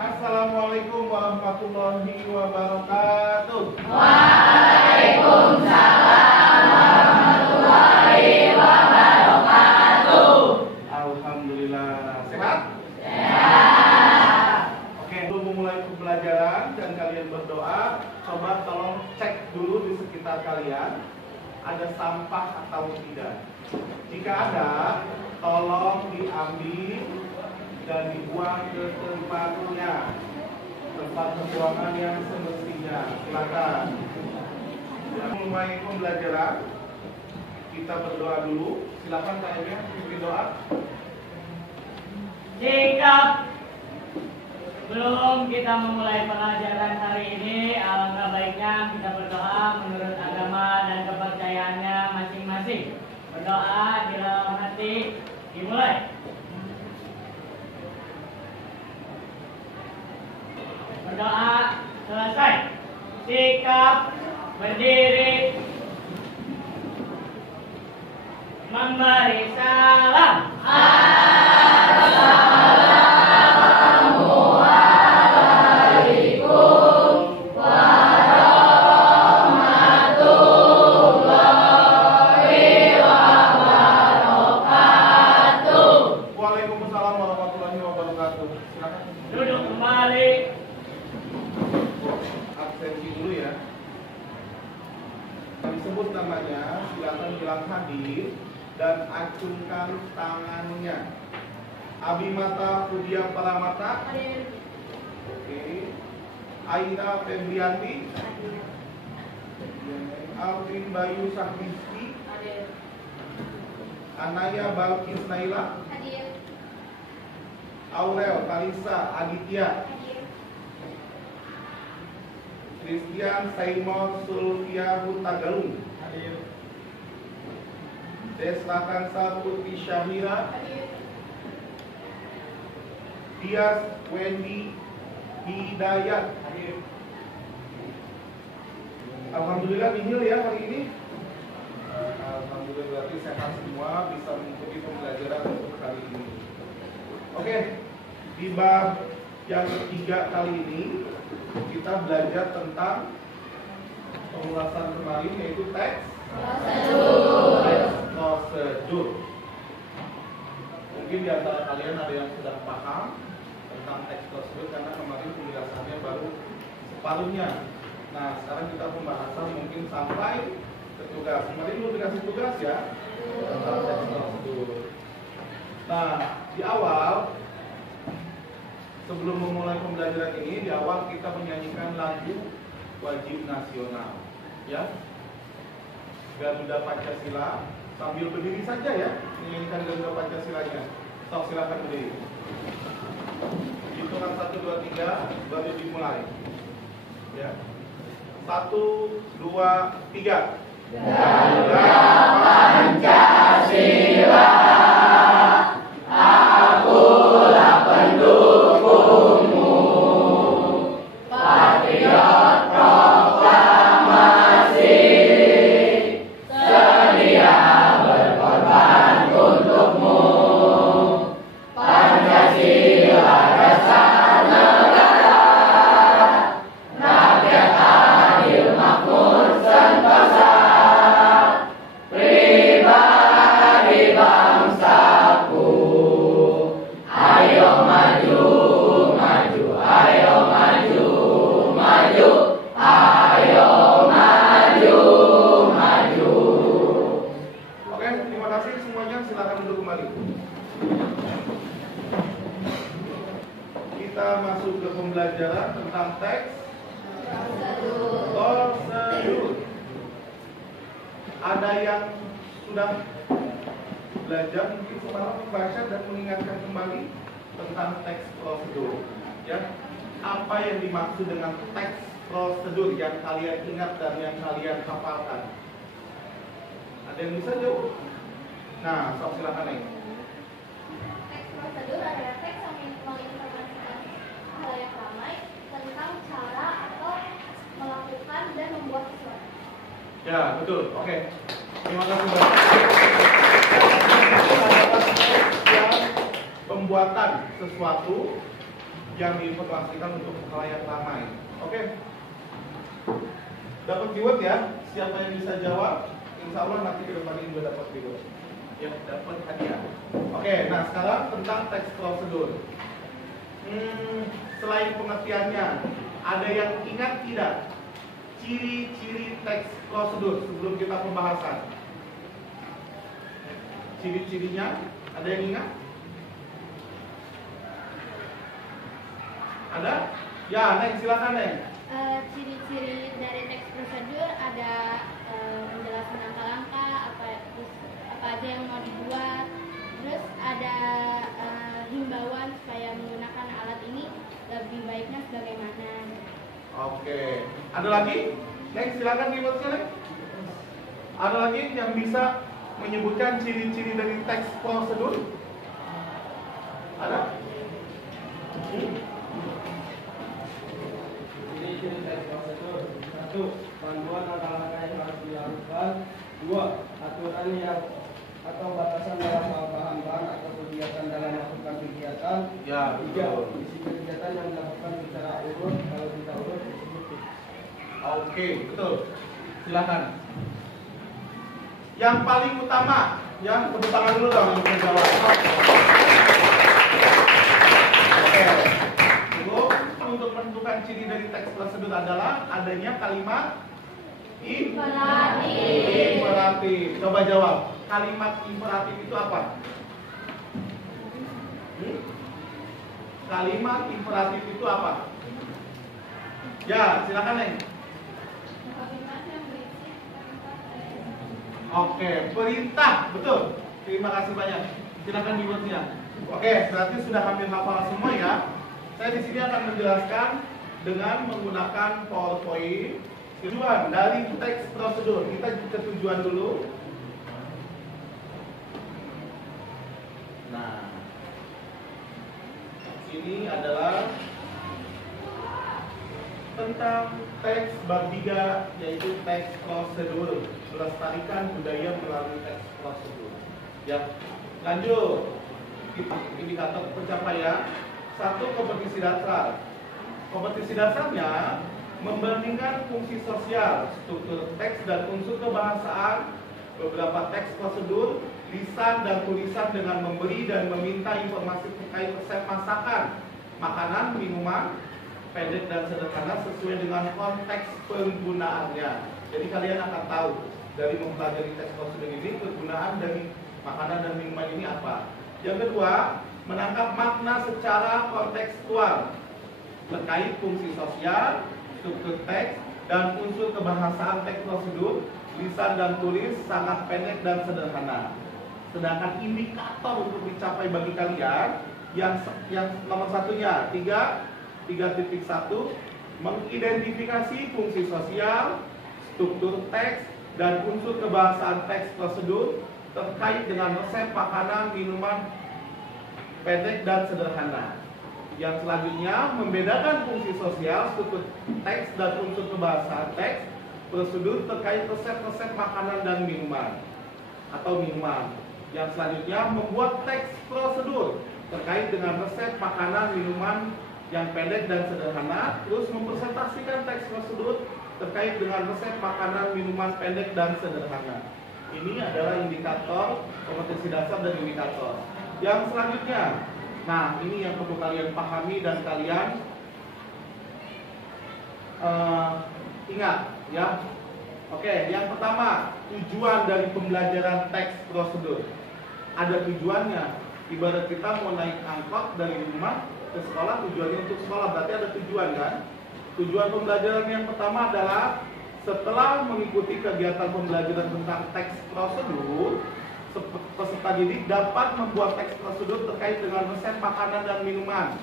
Assalamualaikum warahmatullahi wabarakatuh. Waalaikumsalam warahmatullahi wabarakatuh. Alhamdulillah. Sehat? Sehat. Oke, sebelum memulai pembelajaran dan kalian berdoa, coba tolong cek dulu di sekitar kalian ada sampah atau tidak. Jika ada, tolong diambil dan dibuang ke tempatnya, tempat pembuangan yang semestinya. Silakan. Mulai pembelajaran, kita berdoa dulu. Silakan Kak Emil, bikin doa. Sikap. Sebelum kita memulai pelajaran hari ini, alangkah baiknya kita berdoa menurut agama dan kepercayaannya masing-masing. Berdoa di dalam hati, dimulai. Berdoa selesai. Sikap berdiri, memberi salam. Assalamualaikum warahmatullahi wabarakatuh. Waalaikumsalam warahmatullahi wabarakatuh. Silakan. Duduk kembali. Absensi dulu ya. Disebut namanya, silakan bilang hadir dan acungkan tangannya. Abimata Pudia Paramata. Hadir. Oke. Aina Febrianti. Hadir. Alvin Bayu Sakristi. Hadir. Anaya Balkis Naila. Hadir. Aurel Kalisa Aditya. Hadir. Christian Simon Sulfia Hutagalung. Hadir. Deslakansa Putri Syahira. Hadir. Dias Wendy Hidayat. Hadir. Alhamdulillah nihil ya hari ini. Alhamdulillah berarti sehat semua, bisa mengikuti pembelajaran untuk kali ini. Oke, di bab yang ketiga kali ini kita belajar tentang pemulasan kemarin, yaitu teks prosedur. Mungkin di antara kalian ada yang sudah paham tentang teks prosedur karena kemarin penjelasannya baru separuhnya. Nah, sekarang kita pembahasan mungkin sampai ke tugas. Kemarin belum dikasih tugas ya tentang teks prosedur. Nah, di awal sebelum memulai pembelajaran ini, di awal kita menyanyikan lagu wajib nasional, ya. Garuda Pancasila, sambil berdiri saja ya, menyanyikan Garuda Pancasilanya. Sok, silakan berdiri. Hitungan 1, 2, 3, baru dimulai. Ya. 1, 2, 3. Garuda Pancasila, akulah pendukungmu, patriot proklamasi, sedia berkorban untukmu. Pancasila dasar negara, rakyat adil makmur sentosa, pribadi bangsaku. Ayo maju, maju, ayo maju, maju, ayo maju, maju. Oke, terima kasih semuanya. Silakan duduk kembali. Kita masuk ke pembelajaran tentang teks prosedur. Ada yang sudah belajar mungkin semalam membaca dan mengingatkan kembali tentang teks prosedur, ya. Apa yang dimaksud dengan teks prosedur yang kalian ingat dan yang kalian hafalkan? Ada yang bisa jawab? Nah, sok silakan nih. Teks prosedur adalah teks yang menginformasikan hal yang ramai tentang cara atau melakukan dan membuat sesuatu. Ya, betul. Oke. Terima kasih banyak. Yang pembuatan sesuatu yang diinformasikan untuk khalayak ramai. Oke. Dapat keyword ya? Siapa yang bisa jawab? Insya Allah nanti ke depan ini juga dapat keyword. Ya, dapat hadiah. Oke, nah sekarang tentang teks prosedur. Selain pengertiannya, ada yang ingat tidak ciri-ciri teks prosedur sebelum kita pembahasan? Ciri-cirinya, ada yang ingat? Ada? Ya, Neng, silakan Neng. Ciri-ciri dari teks prosedur ada menjelaskan langkah-langkah, apa aja yang mau dibuat, terus ada himbauan supaya menggunakan alat ini lebih baiknya sebagaimana. Oke, ada lagi? Neng, silakan keywordnya Neng. Ada lagi yang bisa menyebutkan ciri-ciri dari teks prosedur? Ada? Ciri-ciri teks prosedur: 1. Panduan langkah-langkah yang harus dilakukan. 2. Aturan yang atau batasan dalam bahan-bahan atau kegiatan dalam melakukan kegiatan. Ya, 3. Isi kegiatan yang dilakukan secara urut, kalau tidak urut disebut. Oke, betul. Silakan. Yang paling utama, ya, tepuk tangan dulu dong untuk menjawab. Oke. Untuk menentukan ciri dari teks prosedur adalah adanya kalimat imperatif. Coba jawab. Kalimat imperatif itu apa? Kalimat imperatif itu apa? Ya, silakan Neng. Oke, perintah, betul. Terima kasih banyak. Silakan keywordnya. Oke, berarti sudah hampir hafal semua ya. Saya di sini akan menjelaskan dengan menggunakan PowerPoint. Tujuan dari teks prosedur. Kita ke tujuan dulu. Nah, ini adalah tentang teks bab 3, yaitu teks prosedur, melestarikan budaya melalui teks prosedur. Ya, lanjut. Indikator pencapaian. 1. Kompetisi dasar. Kompetisi dasarnya membandingkan fungsi sosial, struktur teks dan unsur kebahasaan, beberapa teks prosedur, lisan dan tulisan dengan memberi dan meminta informasi terkait resep masakan, makanan, minuman, pendek dan sederhana sesuai dengan konteks penggunaannya. Jadi kalian akan tahu dari mempelajari teks prosedur ini kegunaan dari makanan dan minuman ini apa. Yang kedua, menangkap makna secara kontekstual terkait fungsi sosial, struktur teks, dan unsur kebahasaan teks prosedur, lisan dan tulis sangat pendek dan sederhana. Sedangkan indikator untuk dicapai bagi kalian yang nomor satunya 3.1 mengidentifikasi fungsi sosial, struktur teks, dan unsur kebahasaan teks prosedur terkait dengan resep makanan, minuman, pendek dan sederhana. Yang selanjutnya membedakan fungsi sosial, struktur teks dan unsur kebahasaan teks prosedur terkait resep-resep makanan dan minuman atau minuman. Yang selanjutnya membuat teks prosedur terkait dengan resep makanan, minuman yang pendek dan sederhana. Terus mempresentasikan teks prosedur terkait dengan resep makanan, minuman pendek dan sederhana. Ini adalah indikator kompetensi dasar dan indikator. Yang selanjutnya, nah ini yang perlu kalian pahami dan kalian ingat ya. Oke, yang pertama, tujuan dari pembelajaran teks prosedur. Ada tujuannya. Ibarat kita mau naik angkot dari rumah ke sekolah, tujuannya untuk sekolah, berarti ada tujuan kan? Tujuan pembelajaran yang pertama adalah setelah mengikuti kegiatan pembelajaran tentang teks prosedur, peserta didik dapat membuat teks prosedur terkait dengan resep makanan dan minuman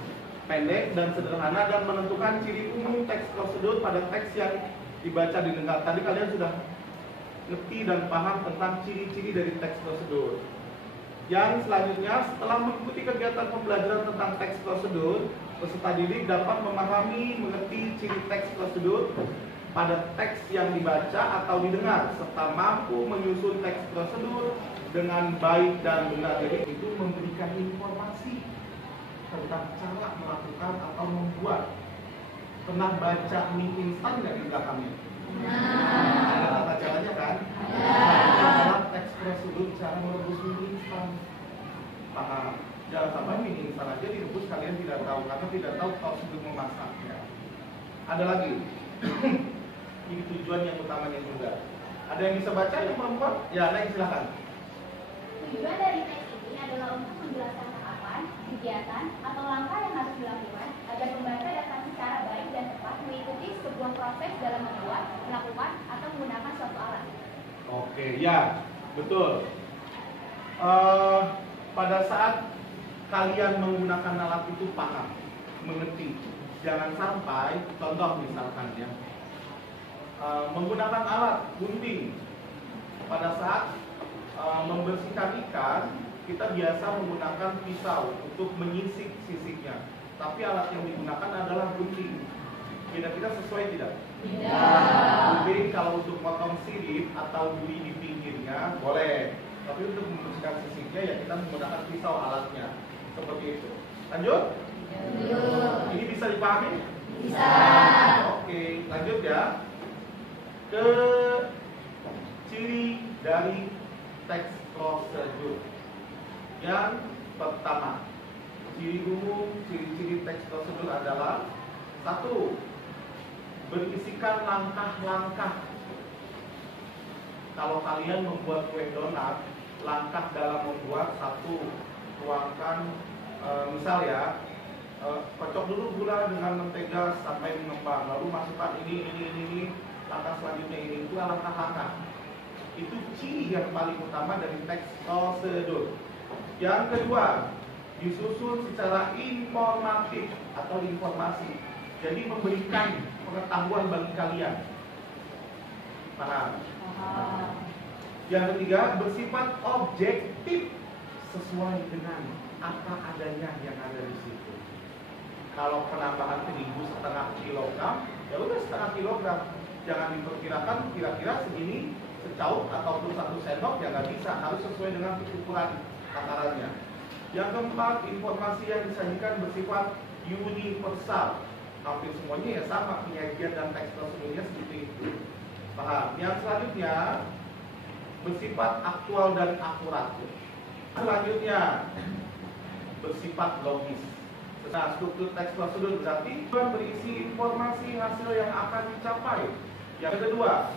pendek dan sederhana dan menentukan ciri umum teks prosedur pada teks yang dibaca di dengar. Tadi kalian sudah ngerti dan paham tentang ciri-ciri dari teks prosedur. Yang selanjutnya, setelah mengikuti kegiatan pembelajaran tentang teks prosedur, peserta didik dapat memahami, mengerti ciri teks prosedur pada teks yang dibaca atau didengar, serta mampu menyusun teks prosedur dengan baik dan benar. Jadi itu memberikan informasi tentang cara melakukan atau membuat. Pernah baca mie instan nggak di belakangnya? Ada tata caranya kan? Itu adalah teks prosedur cara merebus mie instan. Paham? Jangan sampai mie instan aja direbus kalian tidak tahu, karena tidak tahu prosedur memasaknya. Ada lagi. Ini tujuan yang utamanya juga. Ada yang bisa baca yang perempuan? Ya, naik silahkan. Tujuan dari teks ini adalah untuk menjelaskan tahapan, kegiatan, atau langkah yang harus dilakukan agar pembaca dapat secara baik dan tepat mengikuti sebuah proses dalam membuat, melakukan, atau menggunakan suatu alat. Oke, ya, betul. Pada saat kalian menggunakan alat itu paham, mengerti. Jangan sampai, contoh misalkan ya, menggunakan alat gunting. Pada saat membersihkan ikan, kita biasa menggunakan pisau untuk menyisik sisiknya. Tapi alat yang digunakan adalah gunting. Kira-kira sesuai tidak? Tidak. Gunting kalau untuk potong sirip atau duri di pinggirnya boleh. Tapi untuk membersihkan sisiknya ya kita menggunakan pisau alatnya. Seperti itu. Lanjut? Ini bisa dipahami? Bisa. Oke, lanjut ya. Ke ciri dari teks prosedur. Yang pertama, ciri umum, ciri-ciri teks prosedur adalah 1. Berisikan langkah-langkah. Kalau kalian membuat kue donat, langkah dalam membuat 1, tuangkan misal ya, kocok dulu gula dengan mentega sampai mengembang, lalu masukkan ini, langkah selanjutnya ini, itu langkah-langkah. Itu ciri yang paling utama dari teks prosedur. Yang kedua, disusun secara informatif atau informasi. Jadi memberikan pengetahuan bagi kalian. Paham? Yang ketiga, bersifat objektif sesuai dengan apa adanya yang ada di situ. Kalau penambahan terigu 0,5 kilogram, ya udah 0,5 kilogram. Jangan diperkirakan kira-kira segini secauk ataupun 1 sendok, ya nggak bisa. Harus sesuai dengan ukuran takarannya. Yang keempat, informasi yang disajikan bersifat universal. Hampir semuanya ya sama, penyajian dan teks prosedurnya seperti itu. Paham? Yang selanjutnya bersifat aktual dan akurat. Selanjutnya bersifat logis. Nah, struktur teks prosedur berarti berisi informasi hasil yang akan dicapai. Yang kedua,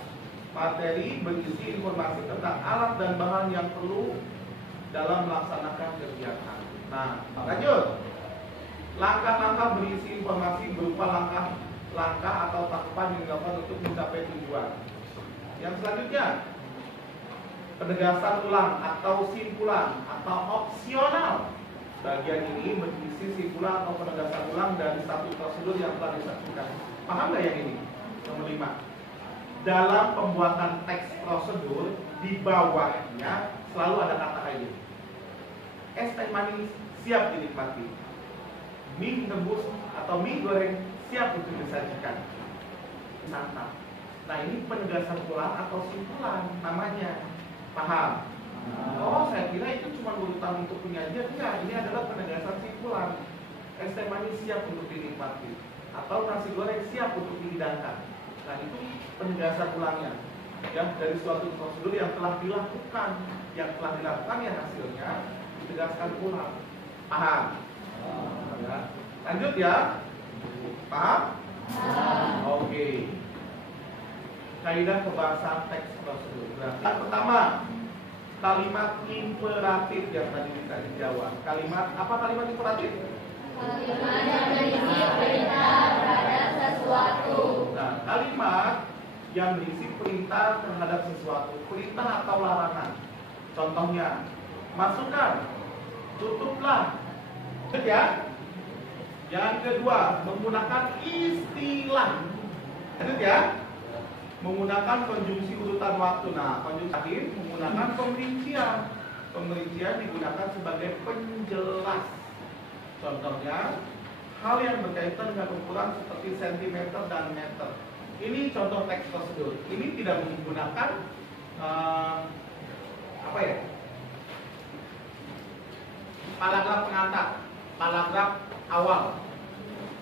materi berisi informasi tentang alat dan bahan yang perlu dalam melaksanakan kegiatan. Nah, lanjut. Langkah-langkah berisi informasi berupa langkah atau tahapan yang dilakukan untuk mencapai tujuan. Yang selanjutnya, penegasan ulang atau simpulan atau opsional. Bagian ini berisi simpulan atau penegasan ulang dari satu prosedur yang telah disaksikan. Paham nggak yang ini? Nomor 5. Dalam pembuatan teks prosedur, di bawahnya selalu ada kata ini. Es teh manis siap dinikmati. Mie rebus atau mie goreng siap untuk disajikan. Santap. Nah, ini penegasan ulang atau simpulan namanya. Paham? Oh, saya kira itu cuma urutan untuk penyajian. Enggak, ini adalah penegasan simpulan. Es teh manis siap untuk dinikmati atau nasi goreng siap untuk dihidangkan. Nah, itu penegasan ulangnya. Ya, dari suatu prosedur yang telah dilakukan, ya hasilnya ditegaskan ulang. Paham? Ya. Lanjut ya. Paham? Oke. Kaidah kebahasaan teks prosedur. Yang pertama, kalimat imperatif yang tadi kita dijawab. Kalimat apa kalimat imperatif? Kalimat yang berisi perintah terhadap sesuatu. Nah, kalimat yang berisi perintah terhadap sesuatu, perintah atau larangan. Contohnya, masukkan, tutuplah. Betul ya? Yang kedua, menggunakan istilah. Betul ya? Menggunakan konjungsi urutan waktu. Nah, konjungsi akhir menggunakan pemerincian. Pemerincian digunakan sebagai penjelas. Contohnya, hal yang berkaitan dengan ukuran seperti sentimeter dan meter. Ini contoh teks prosedur. Ini tidak menggunakan paragraf pengantar. paragraf awal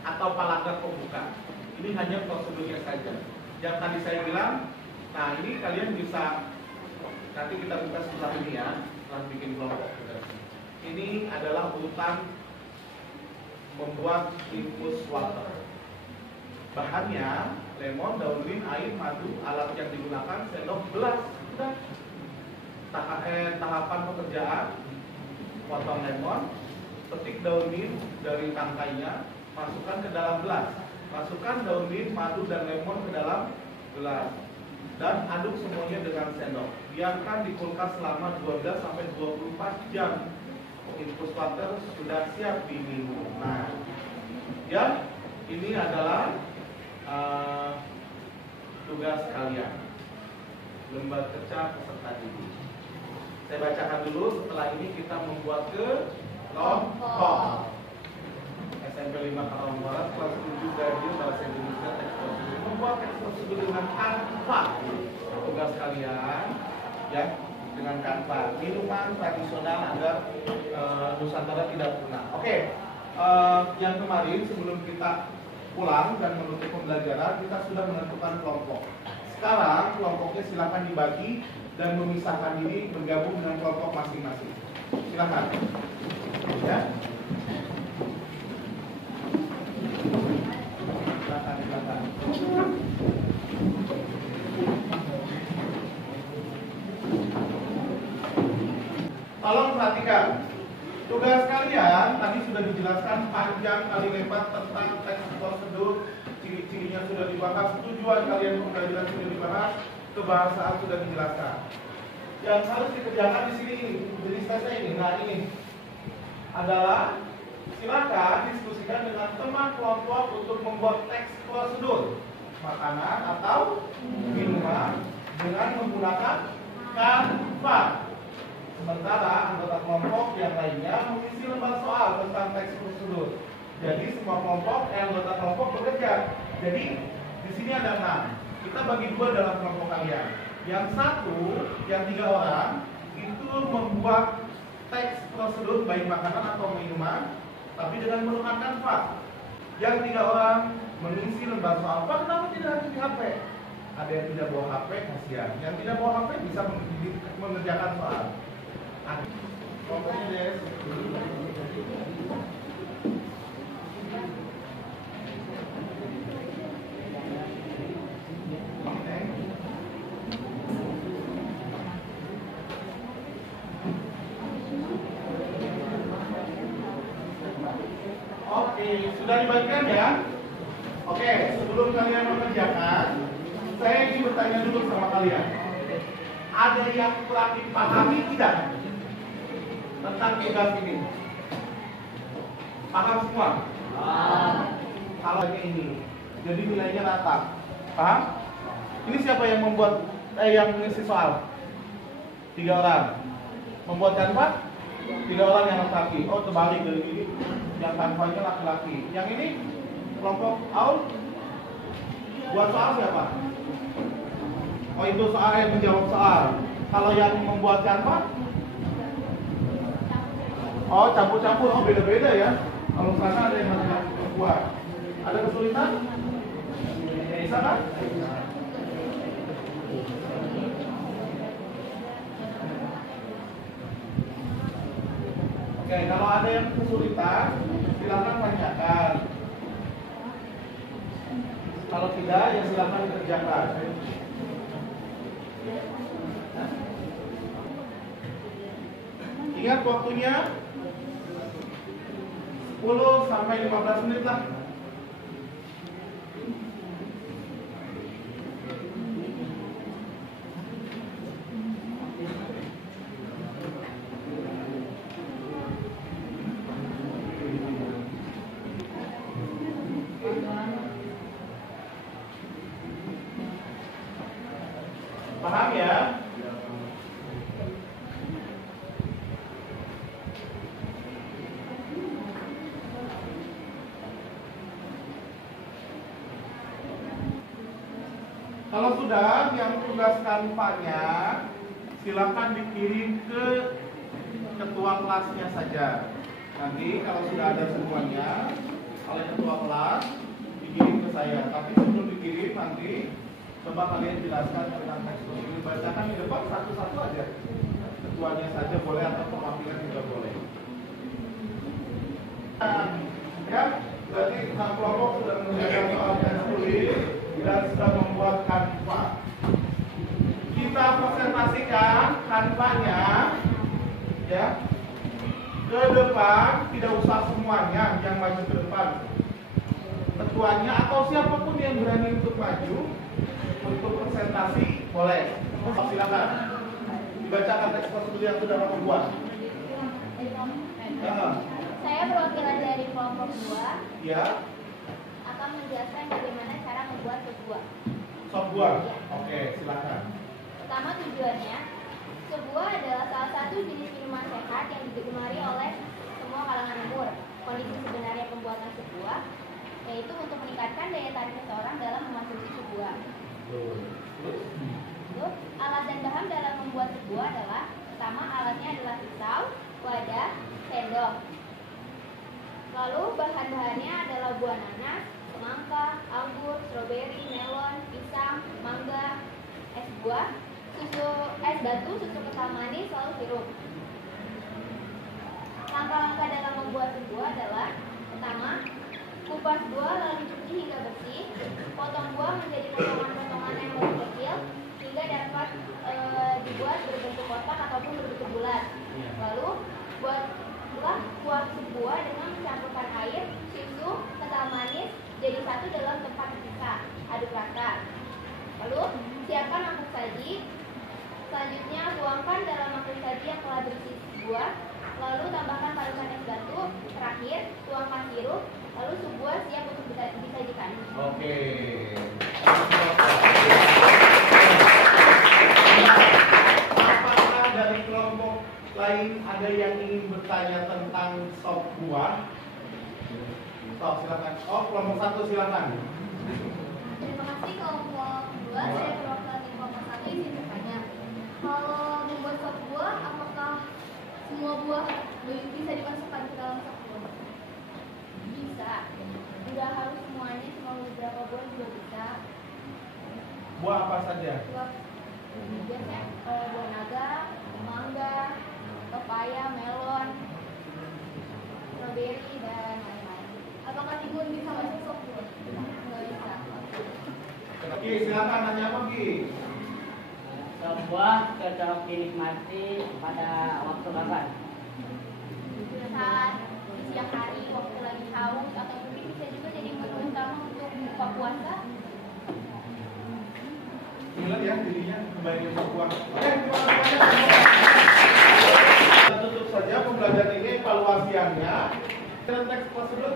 atau paragraf pembuka. Ini hanya prosedurnya saja. Yang tadi saya bilang, nah ini kalian bisa, nanti kita buka setelah ini ya, setelah bikin kelompok. Ini adalah urutan membuat infus water. Bahannya lemon, daun mint, air, madu. Alat yang digunakan sendok, gelas. Sudah. Tahapan pekerjaan: potong lemon, petik daun mint dari tangkainya, masukkan ke dalam gelas. Masukkan daun mint, madu, dan lemon ke dalam gelas dan aduk semuanya dengan sendok. Biarkan di kulkas selama 12 sampai 24 jam. Infus water sudah siap diminum. Nah, ya, ini adalah tugas kalian. Lembar kerja peserta didik. Saya bacakan dulu. Setelah ini kita membuat kelompok. SMP 5 Karawang Barat, kelas 7 Gajil Bahasa Indonesia teks prosedur. Membuat teks prosedur dengan Canva. Tugas kalian, ya, dengan Canva. Minuman tradisional agar Nusantara tidak punah. Oke, yang kemarin sebelum kita pulang dan menutup pembelajaran, kita sudah menentukan kelompok. Sekarang kelompoknya silakan dibagi dan memisahkan diri bergabung dengan kelompok masing-masing. Silakan. Ya. Silakan. Tolong perhatikan. Tugas kalian tadi sudah dijelaskan panjang kali lebar tentang teks prosedur, ciri-cirinya sudah dibahas, tujuan kalian pembelajaran sudah dibahas, kebahasaan sudah dijelaskan. Yang harus dikerjakan di sini di listanya ini. Nah, ini adalah silakan diskusikan dengan teman kelompok untuk membuat teks prosedur makanan atau minuman dengan menggunakan Canva. Sementara anggota kelompok yang lainnya mengisi lembar soal tentang teks prosedur. Jadi semua anggota kelompok bekerja. Jadi di sini ada 6. Kita bagi 2 dalam kelompok kalian. Yang 3 orang itu membuat teks prosedur baik makanan atau minuman, tapi dengan menggunakan Canva. Yang 3 orang mengisi lembar soal. Pak, kenapa tidak di HP? Ada yang tidak bawa HP, kasihan. Yang tidak bawa HP bisa mengerjakan soal. Kelompoknya Des. Oke, sudah dibagikan ya? Oke, sebelum kalian mengerjakan, saya ingin bertanya dulu sama kalian. Ada yang kurang dipahami tidak tentang tugas ini? Paham semua? Kalau ini, jadi nilainya rata. Paham? Ini siapa yang membuat, yang mengisi soal? 3 orang. Membuat Canva? 3 orang yang laki-laki. Oh, terbalik dari ini. Yang Canva-nya laki-laki. Yang ini kelompok Aul. Buat soal siapa? Oh, itu soal yang menjawab soal. Kalau yang membuat Canva? Oh, campur-campur. Oh, beda-beda ya. Kalau sana ada yang laki-laki perempuan. Ada kesulitan? Bisa kan? Oke, kalau ada yang kesulitan, silakan tanyakan. Kalau tidak, ya silakan dikerjakan. Ingat waktunya 10 sampai 15 menit lah. Paham ya? Kalau sudah, yang tugas Canva-nya silakan dikirim ke ketua kelasnya saja. Nanti kalau sudah ada semuanya oleh ketua kelas dikirim ke saya. Tapi sebelum dikirim nanti coba kalian jelaskan tentang teks ini. Bacakan di depan satu-satu aja. Ketuanya saja boleh atau perwakilan juga boleh. Ya, berarti enam kelompok sudah mengerjakan soal teks tulis dan sudah membuat kanva. Kita presentasikan kanvanya, ya. Ke depan, tidak usah semuanya yang maju ke depan. Ketuanya atau siapapun yang berani untuk maju untuk presentasi boleh. Silakan. Dibacakan teks prosedur yang sudah kamu buat. Saya perwakilan dari kelompok 2 Ya. akan menjelaskan bagaimana cara membuat sebuah. Sebuah. Oke, silakan. Pertama, tujuannya, sebuah adalah salah satu jenis minuman sehat yang digemari oleh semua kalangan umur. Kondisi sebenarnya pembuatan sebuah yaitu untuk meningkatkan daya tarik seseorang dalam memasuki sebuah. Terus, alat dan bahan dalam membuat sebuah adalah, pertama, alatnya adalah pisau, wadah, sendok. Lalu bahan-bahannya adalah buah nanas, semangka, anggur, stroberi, melon, pisang, mangga, es buah, susu es batu, susu kental manis, lalu sirup. Langkah-langkah dalam membuat sebuah adalah, pertama, kupas buah lalu dicuci hingga bersih. Potong buah menjadi potongan-potongan yang lebih kecil hingga dapat dibuat berbentuk kotak ataupun berbentuk bulat. Lalu buatlah kuah sebuah dengan mencampurkan air, susu, kental manis jadi satu dalam tempat terpisah. Aduk rata. Lalu siapkan mangkuk saji. Selanjutnya tuangkan dalam mangkuk saji yang telah berisi buah. Lalu tambahkan parutan es batu. Terakhir tuangkan sirup. Lalu sebuah siap untuk disajikan. Oke. Apakah dari kelompok lain ada yang ingin bertanya tentang sop buah? Sop, silakan. Oh, kelompok 1 silakan. Terima kasih kelompok 2. Saya perwakilan dari kelompok 1 izin bertanya. Kalau membuat sop buah, apakah semua buah bisa dimasukkan ke dalam sop buah? Bisa. Tidak harus semuanya, cuma beberapa buah juga bisa. Buah apa saja? Biasanya buah naga, mangga, pepaya, melon, stroberi, dan lain-lain. Apakah timun bisa masuk sop buah? Nggak bisa. Oke, silakan nanya apa, Ki? Sebuah cocok dinikmati pada waktu kapan? Saat di siang hari, waktu lagi haus, atau mungkin bisa juga jadi menu utama untuk buka puasa. Ingat ya, dirinya kembali ke buah. Oke, terima kasih banyak. Kita tutup saja pembelajaran ini, evaluasiannya. Dan teks prosedur.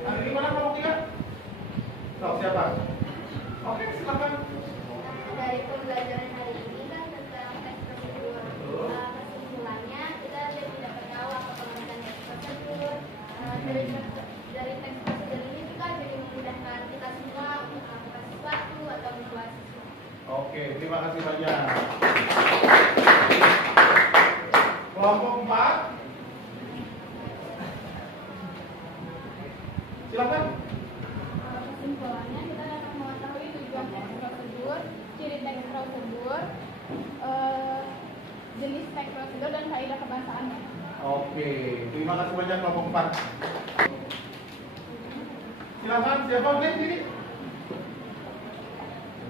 Hari ini mana kamu ingat? Tahu siapa? Oke, silakan. Dari pembelajaran hari ini kan tentang teks prosedur, kesimpulannya kita tidak tahu apa pengertian teks prosedur. Dari teks prosedur ini juga jadi memudahkan kita semua untuk melakukan sesuatu atau membuat sesuatu. Oke, terima kasih banyak. Kelompok 4. Silakan. Kesimpulannya kita dapat mengetahui tujuan teks prosedur, ciri teks prosedur, jenis teks prosedur, dan kaidah kebahasaan. Oke, terima kasih banyak kelompok 4. Silakan, siapa di sini?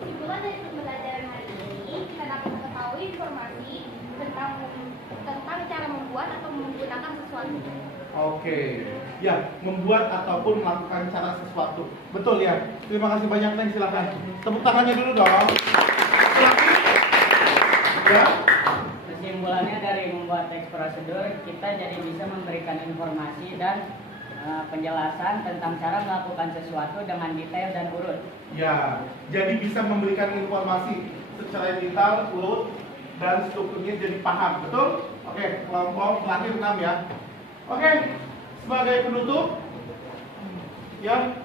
Kesimpulan dari pembelajaran hari ini, kita dapat mengetahui informasi tentang cara membuat atau menggunakan sesuatu. Oke, ya, membuat ataupun melakukan cara sesuatu. Betul ya. Terima kasih banyak, Neng. Silakan. Tepuk tangannya dulu dong. Silakan. Ya. Kesimpulannya dari membuat teks prosedur, kita jadi bisa memberikan informasi dan penjelasan tentang cara melakukan sesuatu dengan detail dan urut. Ya, jadi bisa memberikan informasi secara detail, urut, dan strukturnya jadi paham. Betul? Oke, kelompok terakhir 6 ya. Oke, sebagai penutup, ya,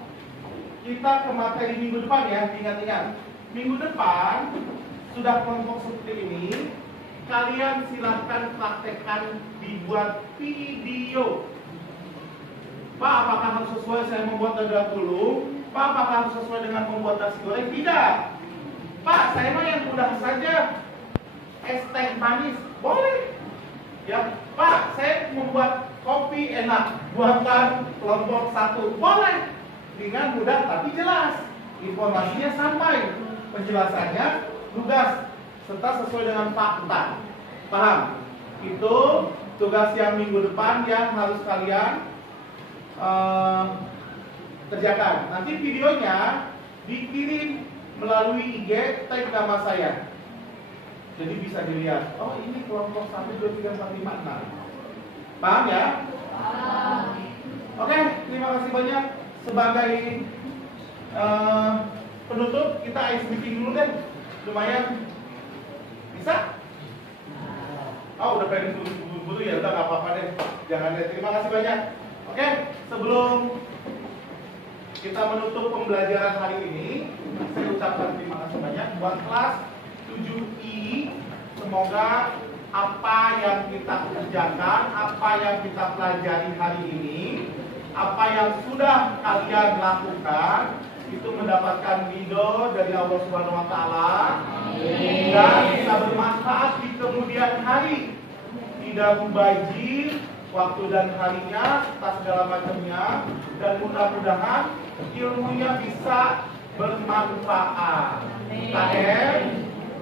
kita ke materi minggu depan ya, ingat-ingat. Minggu depan, sudah kelompok seperti ini, kalian silahkan praktekkan dibuat video. Pak, apakah harus sesuai saya membuat dada gulung? Pak, apakah harus sesuai dengan membuat nasi goreng? Tidak. Pak, saya mah yang mudah saja. Es teh manis, boleh. Ya, Pak, saya membuat kopi enak, buatkan kelompok 1, boleh. Dengan mudah tapi jelas. Informasinya sampai, penjelasannya lugas, serta sesuai dengan fakta. Paham? Itu tugas yang minggu depan yang harus kalian kerjakan. Nanti videonya dikirim melalui IG, tag nama saya. Jadi bisa dilihat. Oh, ini kelompok 1, 2, 3, 4, 5, 6. Paham ya? Oke, terima kasih banyak. Sebagai penutup, kita ice meeting dulu deh. Lumayan. Bisa? Oh, udah pengen buru-buru ya, udah gak apa-apa deh. Jangan deh, terima kasih banyak. Oke, sebelum kita menutup pembelajaran hari ini, saya ucapkan terima kasih banyak buat kelas 7I. Semoga apa yang kita kerjakan, apa yang kita pelajari hari ini, apa yang sudah kalian lakukan, itu mendapatkan ridho dari Allah Subhanahu wa Ta'ala dan bisa bermanfaat di kemudian hari. Tidak mubazir waktu dan harinya, serta segala macamnya, dan mudah-mudahan ilmunya bisa bermanfaat. KM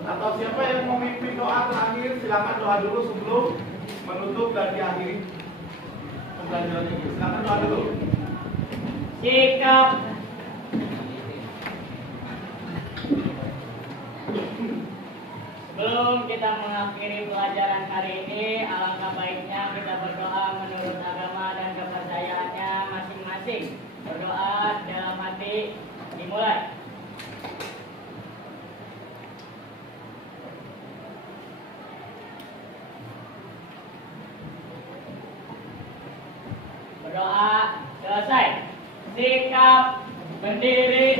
atau siapa yang mau memimpin doa terakhir, silakan doa dulu sebelum menutup dan diakhiri pembelajaran ini. Silakan doa dulu. Sikap. Sebelum kita mengakhiri pelajaran hari ini, alangkah baiknya kita berdoa menurut agama dan kepercayaannya masing-masing. Berdoa dalam hati, dimulai. Berdoa selesai. Sikap berdiri.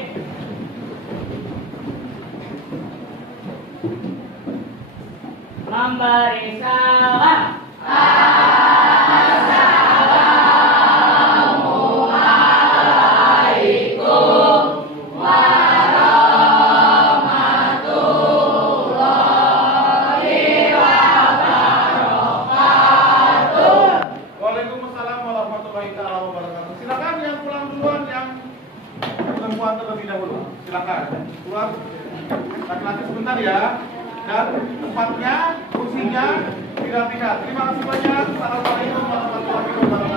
Memberi salam. Assalamualaikum warahmatullahi wabarakatuh. Waalaikumsalam warahmatullahi wabarakatuh. Silakan yang pulang duluan, yang perempuan terlebih dahulu. Silakan keluar. Laki-laki sebentar ya. Dan tempatnya, kursinya tidak-tidak. Terima kasih banyak. Assalamualaikum warahmatullahi wabarakatuh.